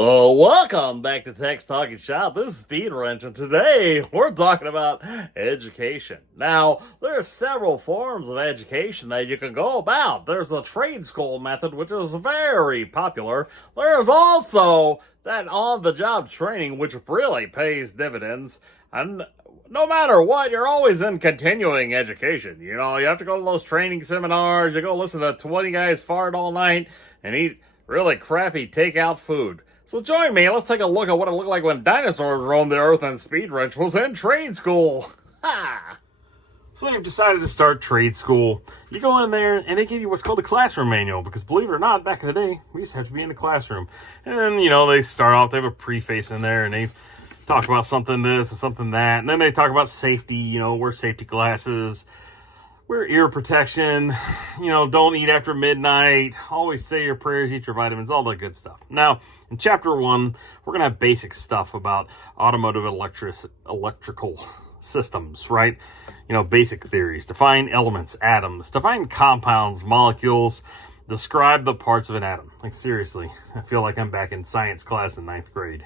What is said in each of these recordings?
Welcome back to Tech's Talking Shop. This is Speedwrench, and today we're talking about education. Now, there are several forms of education that you can go about. There's a trade school method, which is very popular. There's also that on-the-job training, which really pays dividends. And no matter what, you're always in continuing education. You know, you have to go to those training seminars, you go listen to 20 guys fart all night, and eat really crappy takeout food. So join me, let's take a look at what it looked like when dinosaurs roamed the earth and Speedwrench was in trade school. Ha! So you've decided to start trade school. You go in there and they give you what's called a classroom manual, because believe it or not, back in the day, we used to have to be in the classroom. And then, you know, they start off, they have a preface in there and they talk about something this and something that. And then they talk about safety, you know, wear safety glasses, wear ear protection, you know, don't eat after midnight, always say your prayers, eat your vitamins, all that good stuff. Now, in chapter 1, we're going to have basic stuff about automotive electrical systems, right? You know, basic theories, define elements, atoms, define compounds, molecules, describe the parts of an atom. Like, seriously, I feel like I'm back in science class in 9th grade.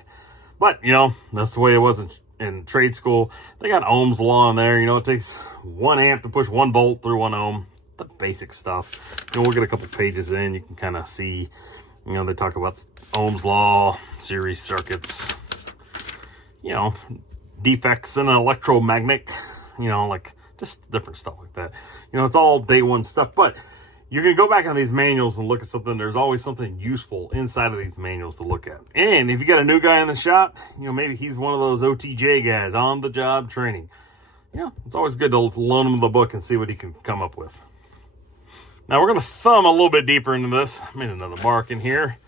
But, you know, that's the way it was in trade school. They got Ohm's law in there. You know, it takes 1 amp to push 1 volt through 1 ohm. The basic stuff. You know, we'll get a couple pages in. You can kind of see, you know, they talk about Ohm's law, series circuits, you know, defects in an electromagnet, you know, like just different stuff like that. You know, it's all day one stuff, but you can go back on these manuals and look at something. There's always something useful inside of these manuals to look at. And if you got a new guy in the shop, you know, maybe he's one of those OTJ guys, on the job training. Yeah, it's always good to loan him the book and see what he can come up with. Now we're going to thumb a little bit deeper into this. I made another mark in here.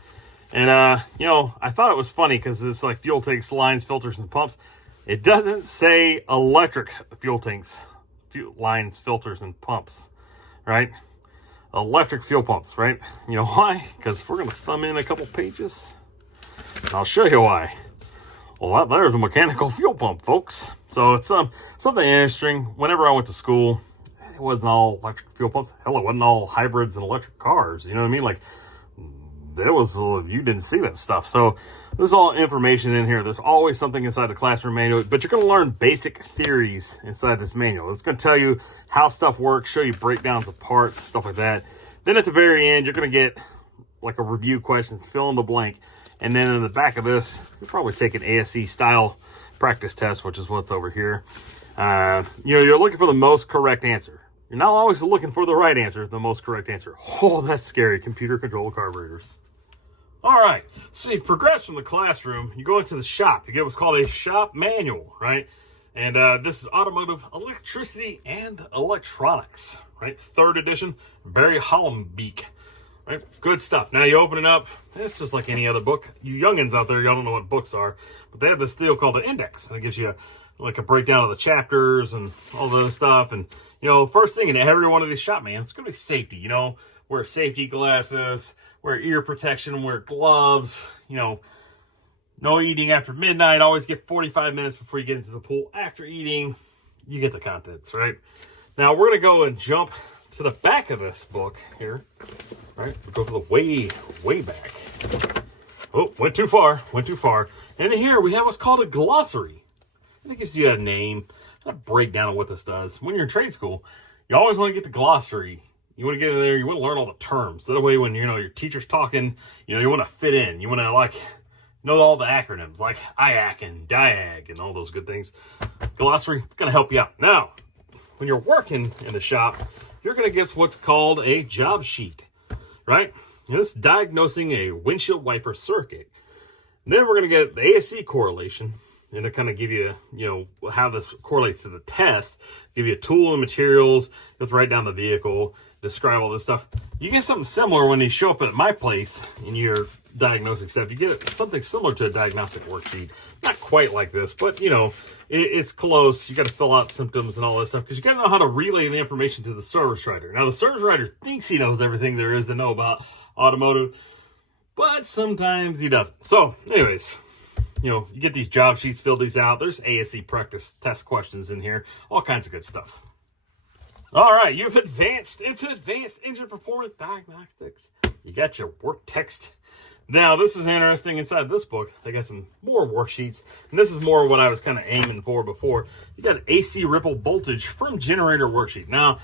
And, you know, I thought it was funny because it's like fuel tanks, lines, filters, and pumps. It doesn't say electric fuel tanks, lines, filters, and pumps, right? Electric fuel pumps, right? You know why? Because we're going to thumb in a couple pages. I'll show you why. Well, there's a mechanical fuel pump, folks. So it's something interesting. Whenever I went to school, it wasn't all electric fuel pumps. Hell, it wasn't all hybrids and electric cars. You know what I mean? Like, it was, you didn't see that stuff. So there's all information in here. There's always something inside the classroom manual, but you're going to learn basic theories inside this manual. It's going to tell you how stuff works, show you breakdowns of parts, stuff like that. Then at the very end, you're going to get like a review questions, fill in the blank. And then in the back of this, you'll probably take an ASC style practice test, which is what's over here. You know, you're looking for the most correct answer. You're not always looking for the right answer, the most correct answer. Oh, that's scary. Computer controlled carburetors. All right, so you progress from the classroom, you go into the shop. You get what's called a shop manual, right? And this is Automotive Electricity and Electronics, right? 3rd edition, Barry Hollenbeek, right? Good stuff. Now you open it up, it's just like any other book. You youngins out there, y'all don't know what books are, but they have this deal called an index. And it gives you like a breakdown of the chapters and all those stuff. And, you know, first thing in every one of these shop manuals, it's going to be safety, you know, wear safety glasses, wear ear protection, wear gloves, you know, no eating after midnight, always get 45 minutes before you get into the pool. After eating, you get the contents, right? Now, we're going to go and jump to the back of this book here, right? We go to the way back. Oh, went too far. And in here, we have what's called a glossary. And it gives you a name, a breakdown of what this does. When you're in trade school, you always want to get the glossary. You want to get in there, you want to learn all the terms. That way when, you know, your teacher's talking, you know, you want to fit in. You want to, like, know all the acronyms, like IAC and DIAG and all those good things. Glossary, going to help you out. Now, when you're working in the shop, you're going to get what's called a job sheet, right? And this is diagnosing a windshield wiper circuit. And then we're going to get the ASC correlation. And to kind of give you, you know, how this correlates to the test, give you a tool and materials, let's write down the vehicle, describe all this stuff. You get something similar when you show up at my place and you're diagnosing stuff. You get something similar to a diagnostic worksheet. Not quite like this, but, you know, it's close. You got to fill out symptoms and all this stuff because you got to know how to relay the information to the service writer. Now, the service writer thinks he knows everything there is to know about automotive, but sometimes he doesn't. So, anyways, you know, you get these job sheets, fill these out. There's ASC practice test questions in here. All kinds of good stuff. All right, you've advanced into advanced engine performance diagnostics. You got your work text. Now, this is interesting. Inside this book, they got some more worksheets, and this is more what I was kind of aiming for before. You got AC ripple voltage from generator worksheet. Now,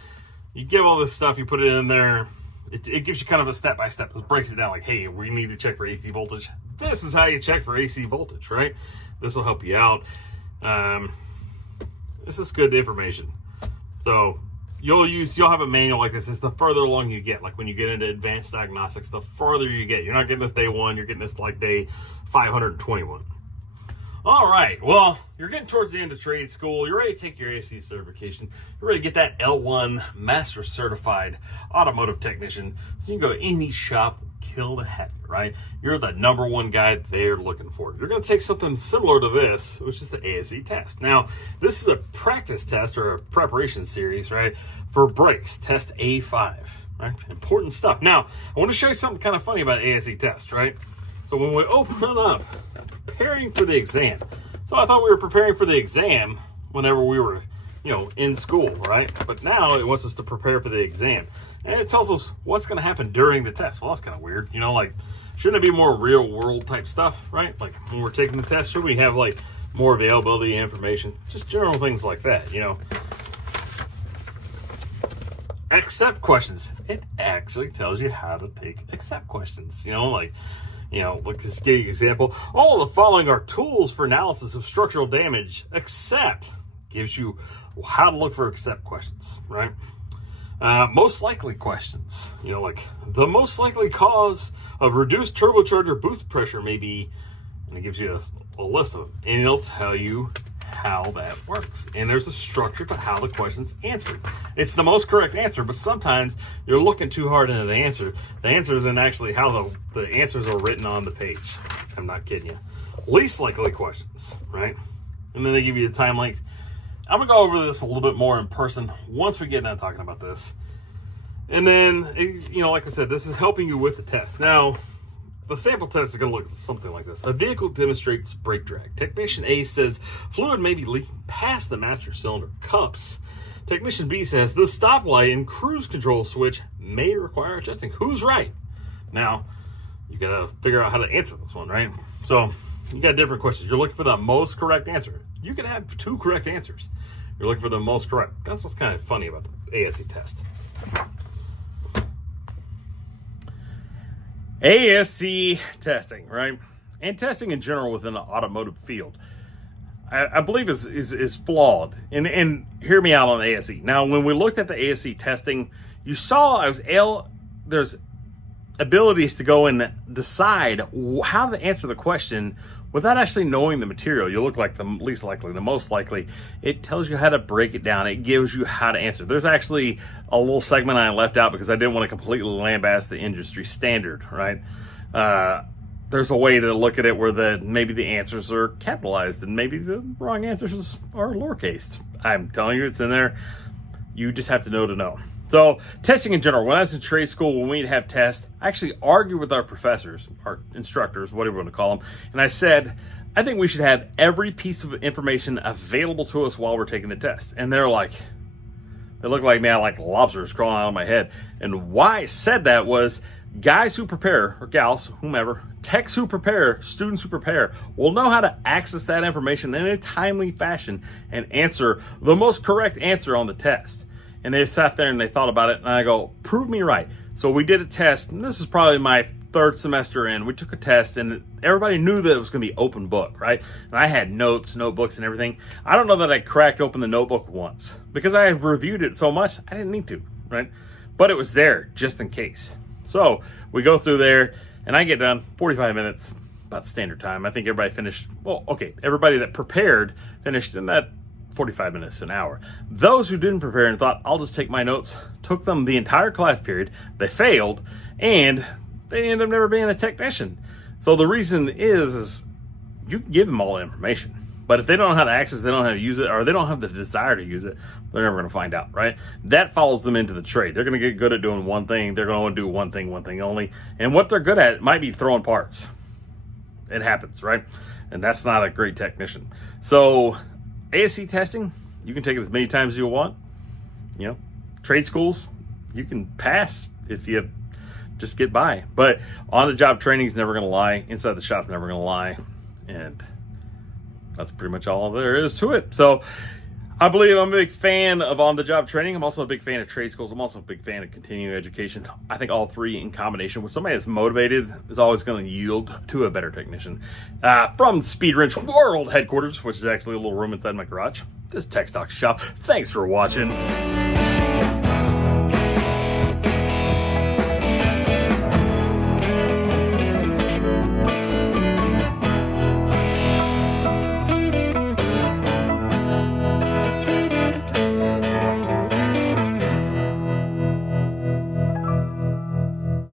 you give all this stuff, you put it in there, it gives you kind of a step-by-step. It breaks it down like, hey, we need to check for AC voltage. This is how you check for AC voltage, right? This will help you out. This is good information. So you'll have a manual like this. It's the further along you get, like when you get into advanced diagnostics, the farther you get. You're not getting this day 1, you're getting this like day 521. All right, well, you're getting towards the end of trade school. You're ready to take your AC certification. You're ready to get that L1 Master Certified Automotive Technician. So you can go to any shop, kill to have it, right? You're the #1 guy they're looking for. You're going to take something similar to this, which is the ASE test. Now, this is a practice test or a preparation series, right, for brakes, test A5, right? Important stuff. Now, I want to show you something kind of funny about ASE test, right? So when we open it up, preparing for the exam. So I thought we were preparing for the exam whenever we were, in school, right? But now it wants us to prepare for the exam. And it tells us what's going to happen during the test. Well, that's kind of weird. Like, shouldn't it be more real world type stuff, right? Like when we're taking the test, should we have like more availability information? Just general things like that, Accept questions. It actually tells you how to take accept questions, let's just give you an example. All of the following are tools for analysis of structural damage. Accept gives you how to look for accept questions, right? Most likely questions, like the most likely cause of reduced turbocharger boost pressure may be, and it gives you a list of them, and it'll tell you how that works. And there's a structure to how the question's answered. It's the most correct answer, but sometimes you're looking too hard into the answer. The answer isn't actually how the answers are written on the page. I'm not kidding you. Least likely questions, right? And then they give you a time length. I'm going to go over this a little bit more in person once we get done talking about this. And then, like I said, this is helping you with the test. Now, the sample test is going to look something like this. A vehicle demonstrates brake drag. Technician A says fluid may be leaking past the master cylinder cups. Technician B says the stoplight and cruise control switch may require adjusting. Who's right? Now, you got to figure out how to answer this one, right? So, you got different questions. You're looking for the most correct answer. You could have 2 correct answers. You're looking for the most correct. That's what's kind of funny about the ASE test. ASE testing, right? And testing in general within the automotive field, I believe is flawed. And hear me out on ASE. Now, when we looked at the ASE testing, you saw there's abilities to go and decide how to answer the question without actually knowing the material. You look like the least likely, the most likely. It tells you how to break it down. It gives you how to answer. There's actually a little segment I left out because I didn't want to completely lambast the industry standard, right? There's a way to look at it where maybe the answers are capitalized and maybe the wrong answers are lowercase. I'm telling you, it's in there. You just have to know. So testing in general, when I was in trade school, when we'd have tests, I actually argued with our professors, our instructors, whatever you want to call them. And I said, I think we should have every piece of information available to us while we're taking the test. And they look like, man, like lobsters crawling out of my head. And why I said that was guys who prepare, or gals, whomever, techs who prepare, students who prepare, will know how to access that information in a timely fashion and answer the most correct answer on the test. And they sat there and they thought about it, and I go, prove me right. So we did a test, and this is probably my 3rd semester in. We took a test, and everybody knew that it was going to be open book, right? And I had notebooks, and everything. I don't know that I cracked open the notebook once because I had reviewed it so much, I didn't need to, right? But it was there just in case. So we go through there, and I get done, 45 minutes, about standard time. I think everybody finished, everybody that prepared finished in that 45 minutes to an hour. Those who didn't prepare and thought, I'll just take my notes, took them the entire class period, they failed, and they ended up never being a technician. So the reason is you can give them all the information, but if they don't know how to access, they don't know how to use it, or they don't have the desire to use it, they're never going to find out, right? That follows them into the trade. They're going to get good at doing one thing. They're going to do one thing only. And what they're good at might be throwing parts. It happens, right? And that's not a great technician. So ASE testing, you can take it as many times as you want. Trade schools, you can pass if you just get by. But on-the-job training is never going to lie. Inside the shop, never going to lie. And that's pretty much all there is to it. So I believe I'm a big fan of on-the-job training. I'm also a big fan of trade schools. I'm also a big fan of continuing education. I think all three in combination with somebody that's motivated is always going to yield to a better technician. From Speedwrench World Headquarters, which is actually a little room inside my garage, this Tech Stock Shop. Thanks for watching.